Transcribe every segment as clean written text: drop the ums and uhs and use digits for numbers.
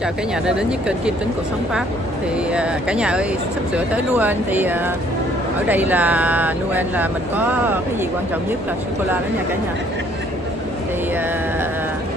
chào cả nhà đã đến với kênh Kim Tính Cuộc Sống Pháp. Thì cả nhà ơi, sắp sửa tới Noel thì ở đây là Noel là mình có cái gì quan trọng nhất là sô cô la đó nha cả nhà. Thì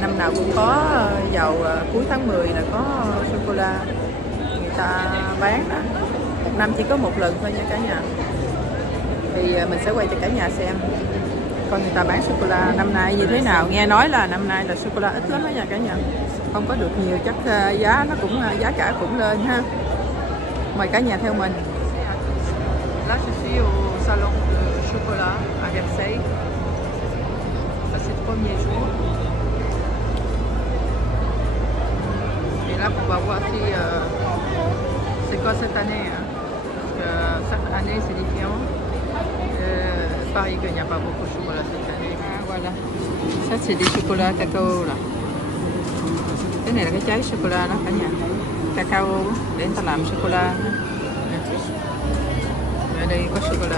năm nào cũng có vào cuối tháng 10 là có sô cô la người ta bán đó. Một năm chỉ có một lần thôi nha cả nhà. Thì mình sẽ quay cho cả nhà xem coi người ta bán sô cô la năm nay như thế nào. Nghe nói là năm nay là sô cô la ít lắm đó nha cả nhà, không có được nhiều, chắc giá nó cũng giá cả cũng lên ha. Mời cả nhà theo mình. Là je suis au salon de chocolat à Versailles. Ça c'est le premier jour. Et là on va voir si c'est quoi cette année. Hein? Parce que chaque année c'est différent. Pareil qu'il n'y a pas beaucoup de chocolat cette année. Ah, voilà. Ça c'est des chocolats cacao là. Cái này là cái trái sô cô la đó cả nhà, cacao để người ta làm sô cô la. Ở đây có sô cô la.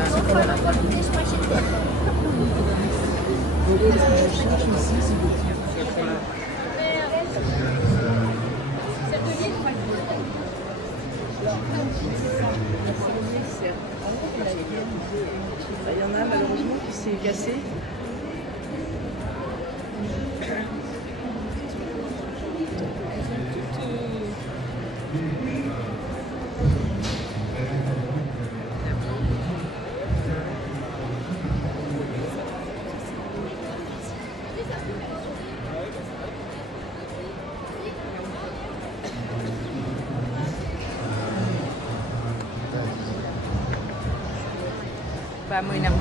Il y en a malheureusement qui s'est cassé. Ba mươi năm.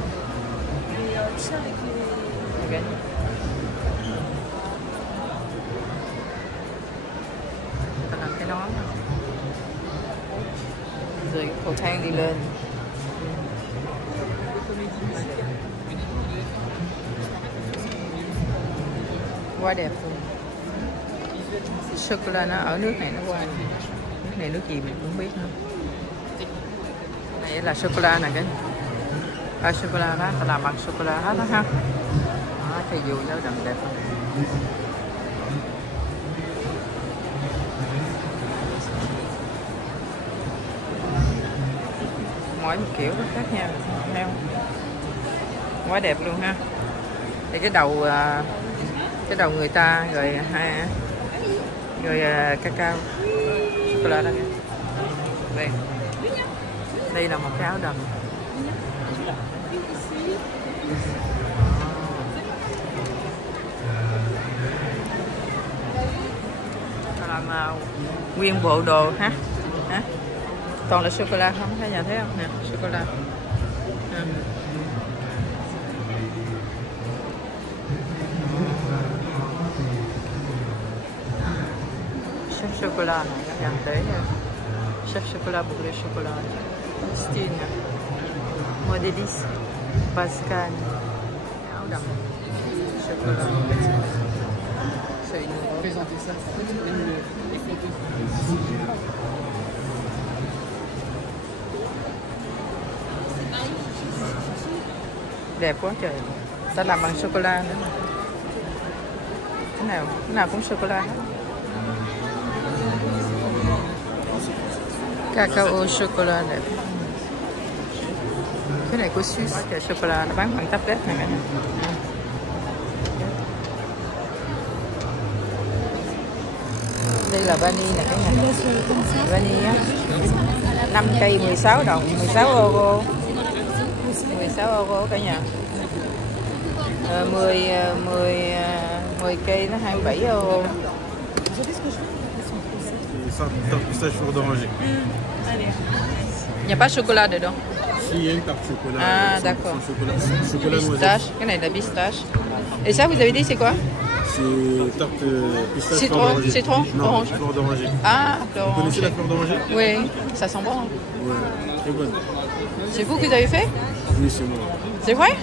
Okay. Ta làm cái nón rồi cầu thang đi lên. Quá đẹp luôn. Sô cô la nó ở nước này nó qua, nước này nước gì mình cũng biết nữa. Này là sô cô la nè cái sô cô la đó, ta làm bằng sô cô la hết đó ha. Đó, thì dù nó rất đẹp không? Mỗi một kiểu nó khác nhau, theo quá đẹp luôn ha. Thì cái đầu người ta rồi cacao sô cô la đó. Đây là một cái áo đầm. Làm nguyên bộ đồ ha. Toàn là sô cô la không, cả nhà thấy không nè, sô cô la. Chef sô cô la này các nhà thấy ha. Chef sô cô la, boucle de chocolat. Style Modélis Pascal. Áo đầm sô cô la. Présenter ça, les photos. Đẹp quá trời. Ta làm bằng sô cô la nữa. Cái nào cũng sô cô la hết. Cacao sô cô la đẹp. Cái này của Suisse. Trời, sô cô la nó bán bằng tablet này nè. Đây là vani nè cả nhà. Vani á. 5 cây 16 đồng, 16 euro. 16 euro cả nhà. 10 cây nó 27 euro. Tarte pistache four d'oranger. Il n'y a pas de chocolat dedans. Si, il y a une tarte chocolat. Ah, d'accord. Chocolat pistache. Cái này là pistache. Et ça, vous avez dit c'est quoi? C'est tarte pistache Citron, fleur d'oranger. citron, Non, orange. fleur d'oranger. Ah, fleur Vous connaissez la d'oranger. fleur d'oranger? Oui, ça sent bon. Ouais, très bonne. C'est vous qui avez fait? Oui, c'est moi. C'est vrai?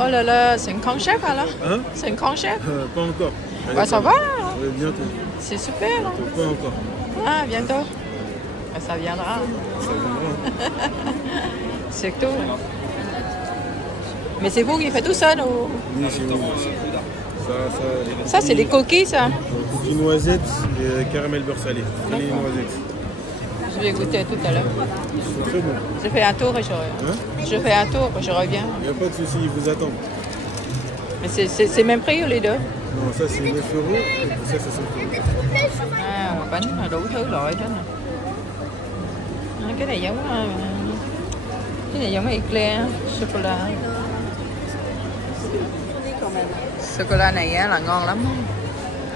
Oh là là, c'est un grand chef alors? Hein? C'est un grand chef? Pas encore. Bah ça va hein? Ouais, bientôt. C'est super hein? Pas encore. Ah, bientôt. Bah, ça viendra. Ça viendra. C'est tout. Mais c'est vous qui faites tout seul ou? Oui, c'est moi. Ça Ça, c'est des cookies, ça. Cookies noisettes et caramel beurre salé. Salé et noisettes. Je vais goûter tout à l'heure. Ils sont très bons. Je fais un tour et je reviens. Hein? Je fais un tour et je reviens. Il n'y a pas de souci, ils vous attendent. Mais c'est même prix les deux. Non, ça c'est 9 € et ça c'est 5 €. À, bánh là đủ thứ loại hết nè. Cái này giống eclair sô cô la. Sô cô la này á, là ngon lắm,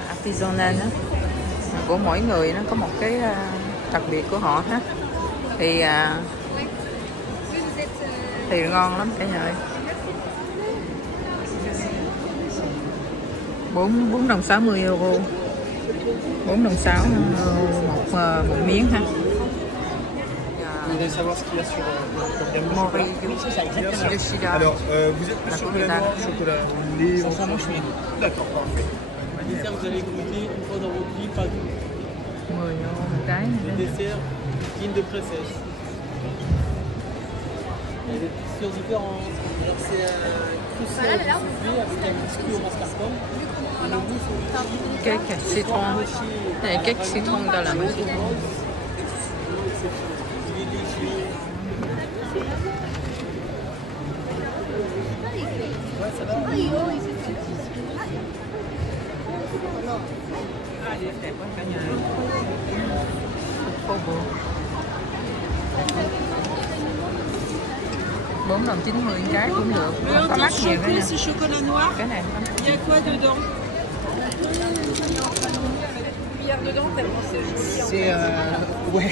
artisanal á, của mỗi người nó có một cái đặc biệt của họ ha. Thì ngon lắm cả nhà ơi. 4 đồng 60 €, 4 đồng 6 một miếng ha. Vous voulez savoir ce qu'il y a sur le gamme de Mori, chocolat? le sida. Alors, vous êtes plus chocolat noir, chocolat lait? Sincèrement, je suis D'accord, parfait. Le dessert, vous allez goûter une fois dans votre vie, pas tout. 10 € một cái. Le dessert, guine de princesse. Il y a des textures différentes. Alors, c'est croustillant soufflé avec un biscuit au mascarpone. Et le mousse au litchi. Cake citron. Cái này cake citron tao làm ở đây. Il est léger. Ouais, ça va. Đẹp quá cả nhà. Phố buồn. 4 đồng 90 cái cũng được. Không có mắc nhiều cái này. C'est chocolat noir. Cái này không. Il y a quoi dedans? C'est ouais.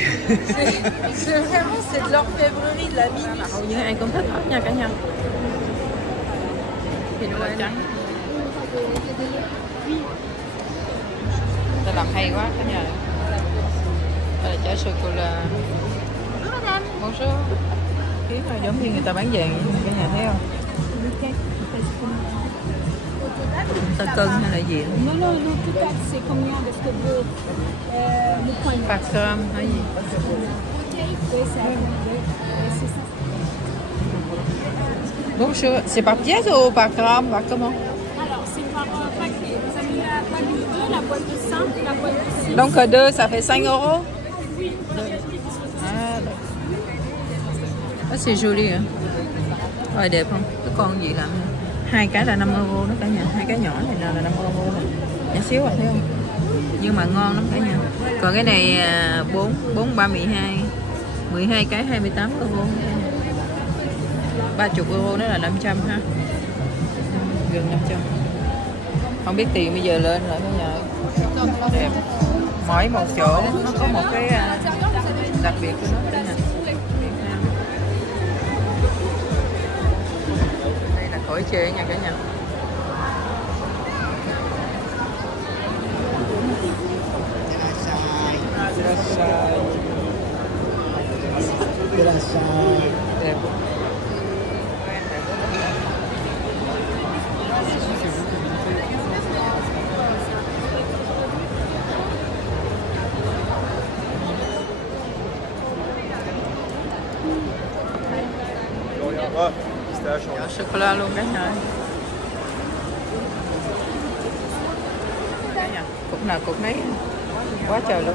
C'est vraiment c'est de l'orfèvrerie de la minuit. Hầu như ai cũng thích hết nha cả nhà. Thịt bò trắng. Ta làm hay quá cả nhà. Đây là chả sô cô la. Bonjour. Kiếm là giống như người ta bán vàng vậy cả nhà thấy không? Ta cân hay là gì? Non, non, le total, c'est combien? Parce que le point de Par gram hay gì? oui, c'est ça. Bonjour. C'est par pièce ou par gramme? Par comment? Alors, c'est par paquet. Vous avez la boîte de 2, la boîte de 5, la boîte de 6. Donc deux, ça fait 5 €? Oui, À, c'est joli hả? Rồi đẹp không? Cái con gì làm? Hai cái là 5 € đó cả nhà. Hai cái nhỏ này là 5 € này. Nhỏ xíu à, thấy không? Nhưng mà ngon lắm cả nhà. Còn cái này 4, 3, 12. 12 cái 28 €. 30 € đó là 500 ha. Gần 500. Không biết tiền bây giờ lên rồi cả nhà. Đẹp. Mỗi một chỗ nó có một cái đặc biệt của nó cả nhà. Đây là khỏi chê nha cả nhà. Đẹp. Nhỏ sô cô la luôn cả nhà. Cả nhà, cục nào cục nấy, quá trời luôn.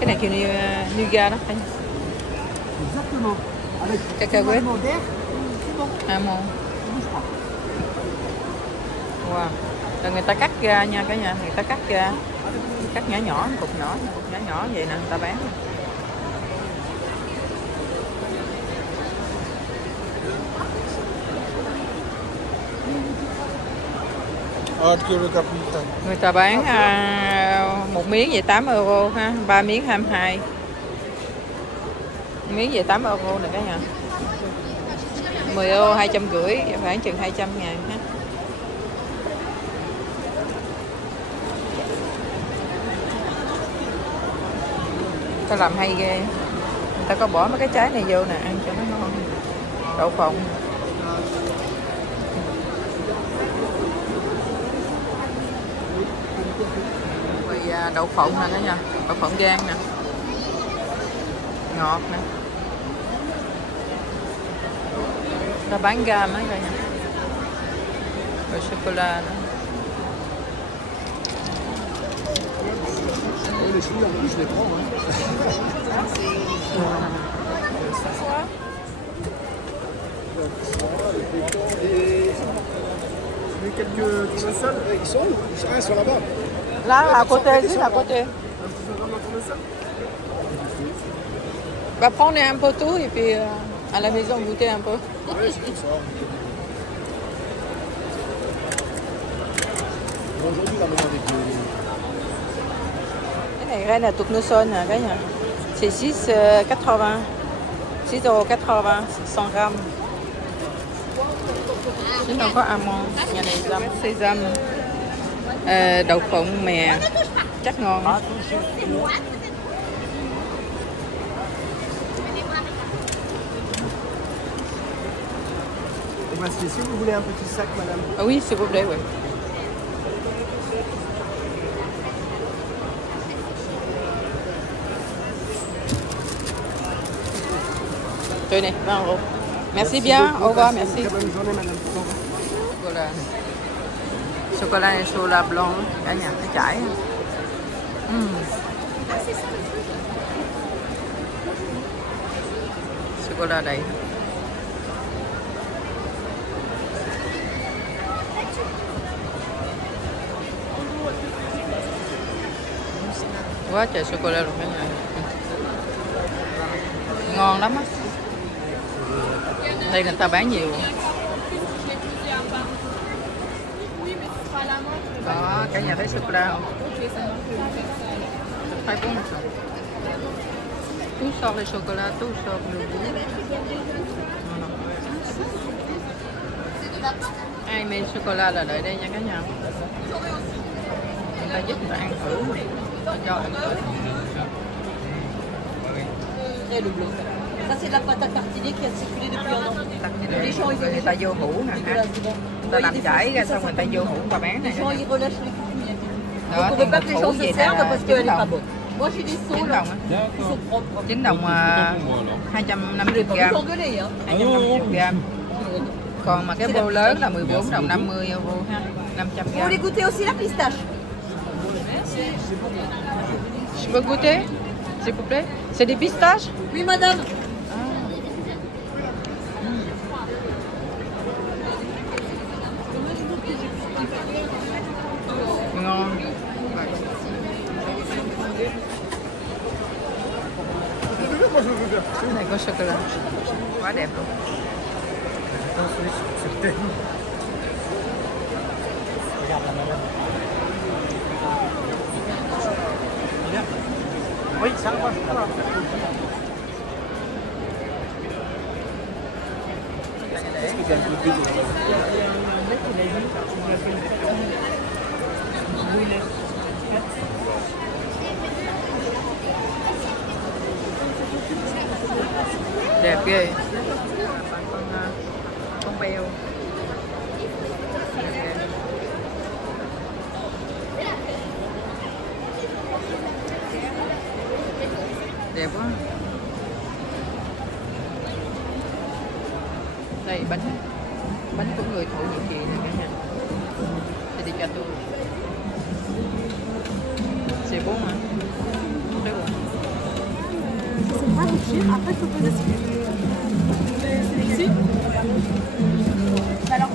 Cái này kêu nougat đó cả nhà. Cacahuète. Almond. Wow. Rồi người ta cắt ra nha cả nhà, người ta cắt ra, cắt nhỏ nhỏ, cục nhỏ vậy nè, người ta bán. Người ta bán một miếng vậy 8 € ha, 3 miếng 22. Miếng vậy 8 € nè cả nhà. 10 € 250, khoảng chừng 200.000 ha. Ta làm hay ghê. Người ta có bỏ mấy cái trái này vô nè, ăn cho nó ngon. Đậu phộng. Đậu phộng nè cả nhà, đậu phộng rang nè, ngọt nè, ta bán gam á cả nhà, rồi sô cô la nữa. Les chouilles en plus, je les prends. Hein. Et quelques tournesols, ils sont où? Ils sont là-bas. Là, à côté, juste à côté. Un petit peu de tournesol. Bah, prenez un peu tout et puis à la maison goûter un peu. Oui, c'est tout ça. Aujourd'hui, la maman avec Les graines à tournesol, c'est 6,80. 6,80 100 grammes. Chứ không có almond. Nhà này sésame, đậu phộng, mè. Chắc ngon. Si vous voulez un petit sac, madame. Ah oui, s'il vous plaît, oui. Tenez, 20 €. Merci bien, au revoir, merci. Très bonne journée, madame. Chocolat. Chocolat et chocolat blanc, cả nhà nó chảy. Chocolat đầy. Quá trời sô-cô-la luôn cả nhà. Ngon lắm á. Đây người ta bán nhiều. Đó, cả nhà thấy sô-cô-la không? Thấy bốn một. Tout sort le chocolat, tout sort le goût. Ai mê sô-cô-la là đợi đây nha cả nhà. Người ta giúp người ta ăn thử. Cho ăn thử. Et le bleu. Ça, c'est de la pâte à tartiner qui a circulé depuis un an. Les gens, ils Người ta vô hũ nè. Người ta làm chảy ra xong người ta vô hũ và bán này. Les gens, ils relâchent les cucumis. Đó, Donc, on ne veut pas que les gens se servent parce qu'elle n'est pas bonne. Moi, j'ai des seaux, 9 là, đồng á. qui sont propres. 9 đồng 250 Vous gram. engueulez, hein. 250 gram. Còn mà cái bô lớn là 14 đồng 50 euro ha. 500 Vous gram. voulez goûter aussi la pistache? Je peux goûter, s'il vous plaît? C'est des pistaches? Oui, madame. Ngon. Cái này có sô-cô-la. Quá đẹp luôn. Oui, ça va. Đẹp ghê. Con beo. Đẹp quá. Đây bánh của người Thổ Nhĩ Kỳ này cả nhà. Đây đi cho tôi. C'est bon hein? Très bon. C'est pas cher, après il faut poser celui-ci. Alors,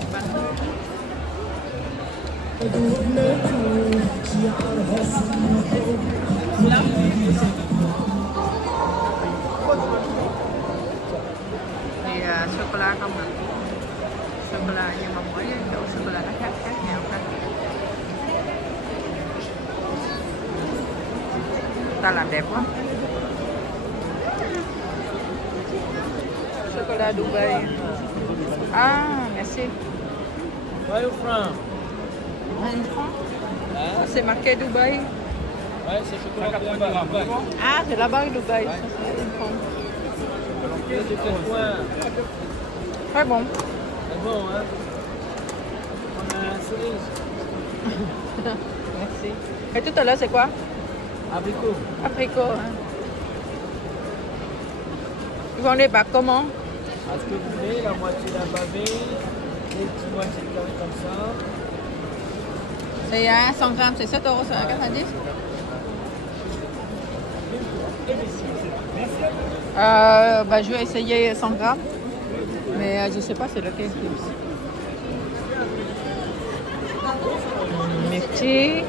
Thì sô-cô-la không ạ? Sô-cô-la nhưng mà mỗi chỗ sô-cô-la nó khác nhau khác. Ta làm đẹp quá. Sô-cô-la Dubaï. Ah, merci. Ouais, au franc. C'est marqué Dubaï. Ouais, c'est chocolat Dubaï. Ah, c'est là-bas Dubaï. Ça, c'est une forme. C'est quel coin? Très bon. C'est bon, hein? On a un cerise. Merci. Et tout à l'heure, c'est quoi? Abricot. Apricot. Hein. Ils vendent les bacs comment? À ce que vous voulez, la moitié d'un pavé, des petites moitiés de carré comme ça. C'est 100 grammes, c'est 7,90 €. Bah, je vais essayer 100 grammes, mais je ne sais pas c'est lequel. Merci.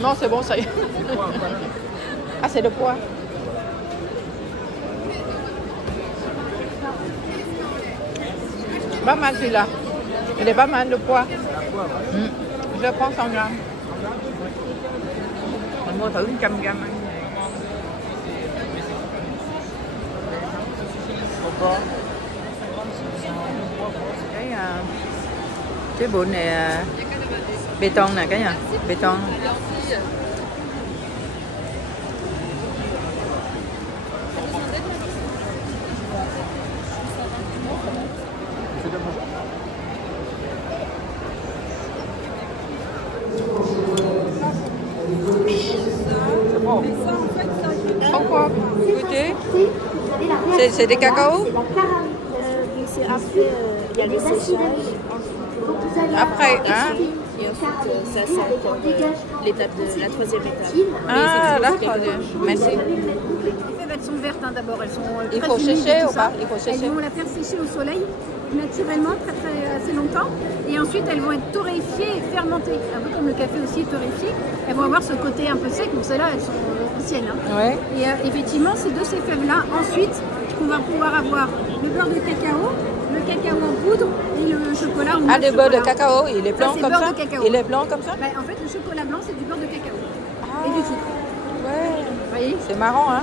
Non, c'est bon, ça y est. Ah, c'est le poids. Pas mal celui-là. Il est pas mal le poids. Je prends 100 grammes. Mình mua thử 100 grammes. Cái bún này bê tông nè cả nhà, bê tông. Pourquoi goûter? C'est des cacao? C'est après, il y a le séchage. Après, hein? Et ensuite, ça c'est encore l'étape de la troisième étape. Ah, la troisième. Merci. Elles sont vertes hein, d'abord, elles sont Il très faut humides sécher et tout ou pas? ça. Il faut Elles sécher. vont la faire sécher au soleil naturellement assez longtemps et ensuite elles vont être torréfiées et fermentées. Un peu comme le café aussi est torréfié. Elles vont avoir ce côté un peu sec, donc celles-là elles sont anciennes. Hein. Ouais. Et effectivement c'est de ces fèves-là ensuite qu'on va pouvoir avoir le beurre de cacao, le cacao en poudre et le chocolat. Ah, le beurre de cacao, il est blanc c'est comme beurre ça? de cacao. Il est blanc comme ça? Bah, en fait le chocolat blanc c'est du beurre de cacao et du sucre. Ouais. Vous voyez? C'est marrant, hein?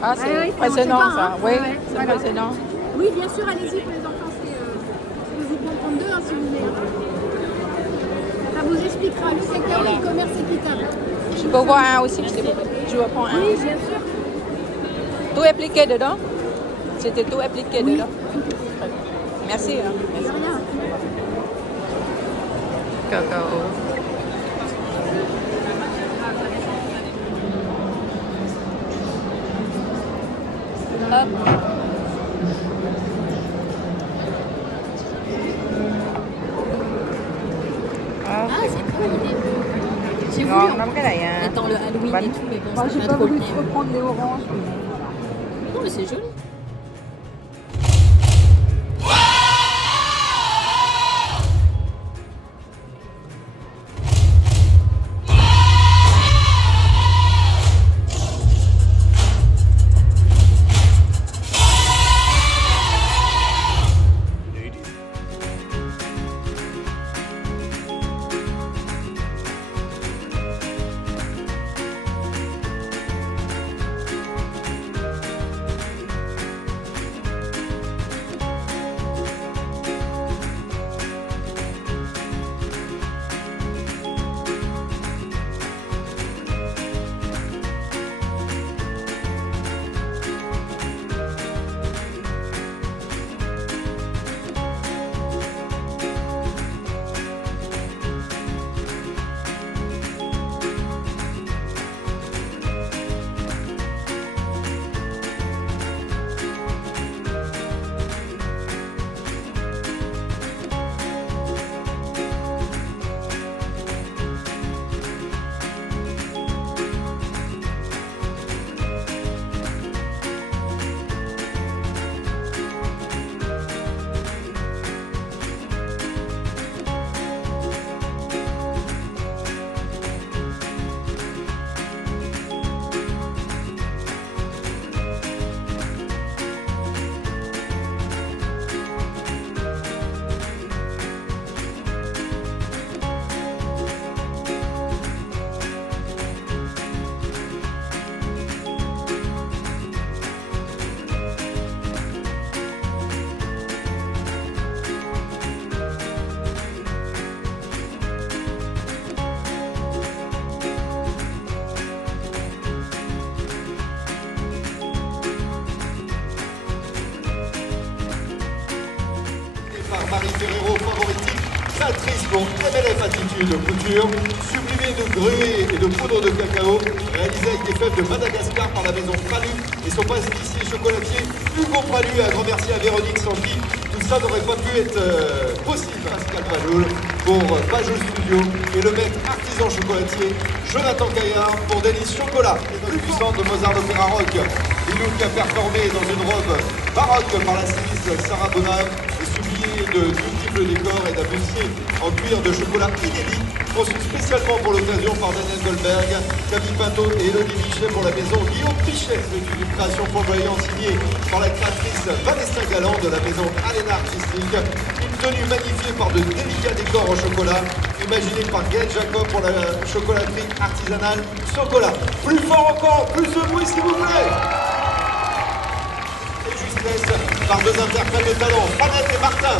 Ah, c'est Ouais, impressionnant on sait pas, ça. hein. Oui, Ouais, c'est voilà. impressionnant. Oui, bien sûr, allez-y pour les enfants, je peux vous prendre deux hein, si vous voulez. Ça vous expliquera le secteur du commerce équitable. Je peux voir un aussi, s'il vous plaît. Je vais prendre un. Oui, bien sûr. Tout appliqué dedans? C'était tout appliqué Oui. dedans? Merci. Hein. De Merci. rien. Cacao. Ah, c'est cool l'idée. J'ai voulu Ngon en lắm cái này à. étant le Halloween Bánh. et tout, mais bon, ça fait trop le thème. prendre les oranges. Non, mais c'est joli. Par Marie Ferrero, favoritique, Patrice pour MLF Attitude Couture, sublimé de gruée et de poudre de cacao, réalisé avec des fèves de Madagascar par la maison Pralu et son pâtissier chocolatier Hugo Pralu. Un grand merci à Véronique Santi. Tout ça n'aurait pas pu être possible. Pascal Valoul. pour Pajot Studio et le maître artisan chocolatier Jonathan Caillard pour Délice Chocolat, plus puissante de Mozart l'Opéra Rock. Lilou qui a performé dans une robe baroque par la styliste Sarah Bonham et sublié de multiples décors et d'un bustier en cuir de chocolat inédit, conçu spécialement pour l'occasion par Daniel Goldberg, Camille Pinto et Elodie Michet pour la maison Guillaume Pichet. C'est une création flamboyante signée par la créatrice Vanessa Galland de la maison Alena Artistique. Une tenue magnifiée par de délicats décors en chocolat, imaginée par Gaël Jacob pour la chocolaterie artisanale Chocolat. Plus fort encore, plus de bruit s'il vous plaît. Et justesse par deux interprètes de talent, Fanette et Martin.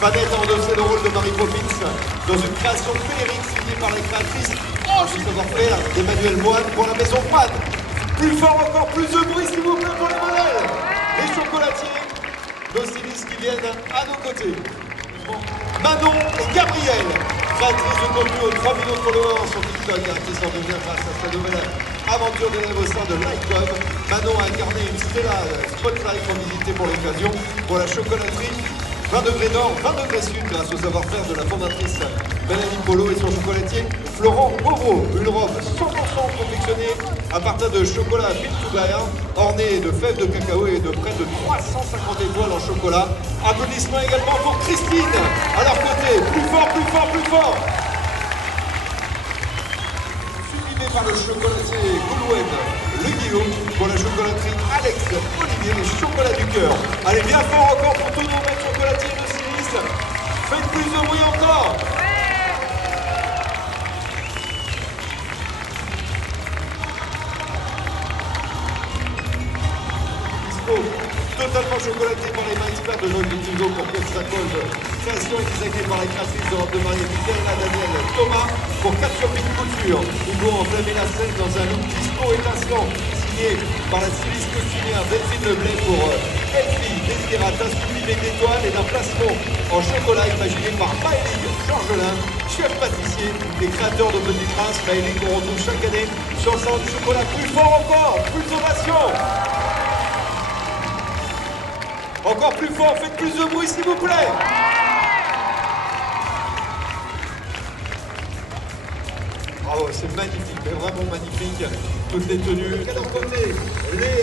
Fanette a endossé le rôle de Mary Poppins dans une création féerique signée par la créatrice du savoir-faire d'Emmanuel Moine pour la maison Pan. Plus fort encore, plus de bruit s'il vous plaît pour les modèles. Les chocolatiers, nos stylistes qui viennent à nos côtés. Manon et Gabriel, créatrices de contenu aux 3 millions de followers sur TikTok, qui s'en devient grâce à sa nouvelle aventure d'élève au sein de Lightcom. Manon a incarné une Stella Spotlight en visité pour l'occasion pour la chocolaterie 20 degrés nord, 20 degrés sud grâce au savoir-faire de la fondatrice Mélanie Polo et son chocolatier Florent Beauvau. Une robe 100% confectionnée à partir de chocolat Biltougaïen, ornée de fèves de cacao et de près de 350 étoiles en chocolat. Applaudissements également pour Christine à leur côté. Plus fort, plus fort, plus fort. Suivi par le chocolatier Goulouette Le Guillaume pour la chocolaterie Alex Olivier, les chocolats du cœur. Allez, bien fort encore pour tous nos maîtres chocolatiers et nos stylistes. Faites plus de bruit encore. Totalement chocolaté par les mains experts de Joël Vitigo pour Pierre Sacoche. Création et designée par la créatrice de robe de mariée Michaela Daniel Thomas pour 4 shopping couture. Ils vont enflammer la scène dans un look disco étincelant signé par la styliste costumière Delphine Leblay pour Elfie Desiderata, sublimé d'étoiles et d'un plastron en chocolat imaginé par Maëlie Georgelin, chef pâtissier et créateur de Petit Prince. Maëlie qu'on retrouve chaque année sur le salon du chocolat. Plus fort encore, plus d'ovation. Encore plus fort, faites plus de bruit s'il vous plaît. Bravo, c'est magnifique, mais vraiment magnifique. Toutes les tenues. Et d'un côté, les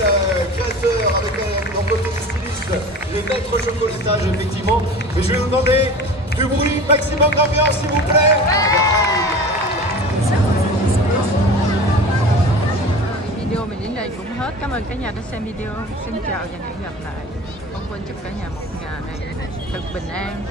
créateurs avec leur côté des stylistes, les maîtres chocolatage effectivement. Mais je vais vous demander du bruit, maximum d'ambiance s'il vous plaît. Video mình đến đây cũng hết. Cảm ơn cả nhà đã xem video. Xin chào và hẹn gặp lại. Không quên chúc cả nhà một ngày thật bình an.